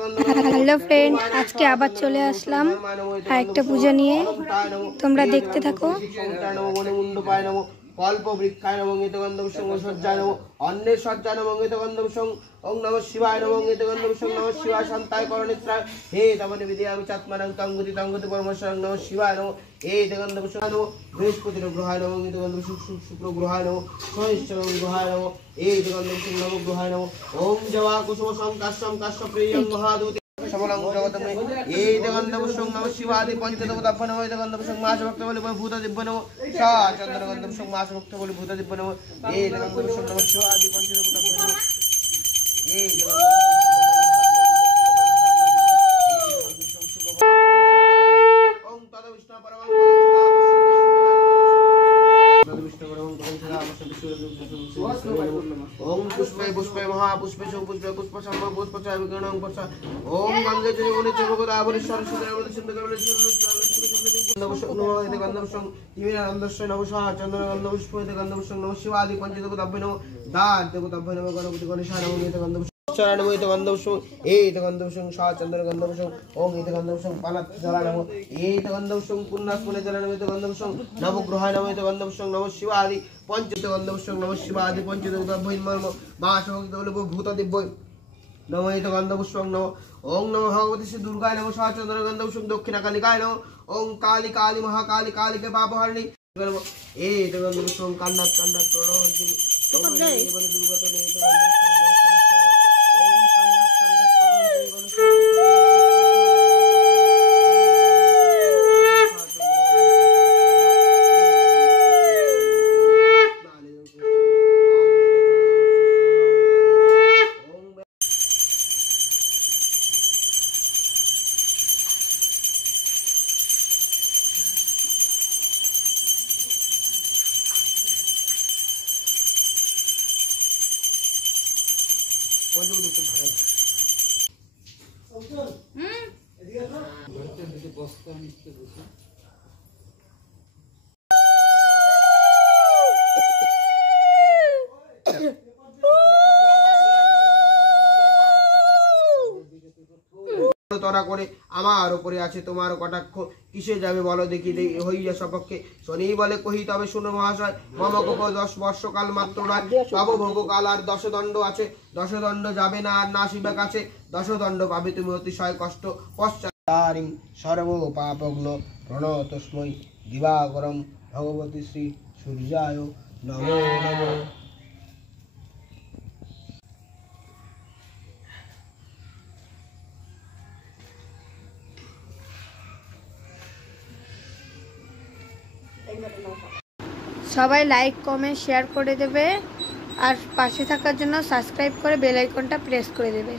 Hello friend, আজকে আবার চলে আসলাম আরেকটা পূজা নিয়ে। তোমরা দেখতে থাকো। কল্প বৃক্ষায় নমঃ গন্ধম সঙ্গ সজ্জায় নমঃ অন্যের সজ্জায় নমঃ গন্ধম সঙ্গ ওং নমঃ শিবায় নমঃ গন্ধম সঙ্গ নমঃ শিবায় শান্তায় করণিত্রায় হে তমনে বিদ্যামি চাত্মানং তঙ্গতি তঙ্গতি পরমেশ্বরং নমঃ শিবায় নমঃ হে গন্ধম সঙ্গ নমঃ বৃহস্পতির গ্রহায় নমঃ গন্ধম শুক্র গ্রহায় নমঃ শনিশ্চর গ্রহায় নমঃ হে গন্ধম সঙ্গ নমঃ গ্রহায় নমঃ ওং জবা কুসুম সংকাশ্যম কাশ্যপ্রিয়ং মহাদূত সমলং জগতমে এই গন্ধম সঙ্গ নমঃ শিবাদি পঞ্চদেবতা নমঃ গন্ধম সঙ্গ মাস ভক্ত বলি ভূত দিব্য নমঃ সা চন্দ্র গন্ধম সঙ্গ মাস ভক্ত বলি ভূত দিব্য নমঃ এই গন্ধম সঙ্গ নমঃ শিবাদি পঞ্চদেবতা নমঃ এই ওং তদ বিষ্ণু পরমং ओम पुष्पे पुष्पे महापुष्पे पुष्पे पुष्प शंभ पुष्प विगणं पुष्प ओम गंगे जनि मुनि चमकदा बलि सरस्वती नमः सिंधुकमल गंधम गंधम सं तिमिरानंदस्य नमः चंद्र गंधम पुष्पे गंधम सं नमः शिवादि पंचदेवताभ्यो नमः दान देवताभ्यो नमः गणपति गणेशाय नमः गंधम चरणमय गंधम सं एत गंधम सं सा चंद्र गंधम सं ओम एत गंधम सं पानत जला नमः एत गंधम सं पुण्यस्मने जलनमय गंधम सं नवग्रहाय नमः गंधम सं नमः शिवादि पंचदेव गंधम सं नमः शिवादि पंचदेवताभ्यो नमः बासवक्त बलि भूत दिव्य नमः एत गंधम सं नमः ओम नमः भगवती श्री दुर्गाय नमः सा चंद्र गंधम सं दक्षिणकालिकाय नमः ओम काली काली महाकाली काली के पापहरणी नमः एत गंधम सं कांडत कांडत प्रणोति तोरा करे आमार उपरे आछे तोमार कटाक्ष किसे जाबे बोलो देखी हইয়া सपक्षे शनि बोले कहि तबे शुनो महाशय मम कोप 10 वर्षकाल मात्र नय तब भोगकाल आर 10 दंड आछे 10 दंड जाबे ना आर ना शिवा काछे 10 दंड पाबे तुमि अतिशय कष्ट पश्चातारिं सर्व पापग्न प्रणतस्मै दिवाकरं भगवती श्री सूर्याय नमो नमः। সবাই লাইক কমেন্ট শেয়ার করে দেবে আর পাশে থাকার জন্য সাবস্ক্রাইব করে বেল আইকনটা প্রেস করে দেবে।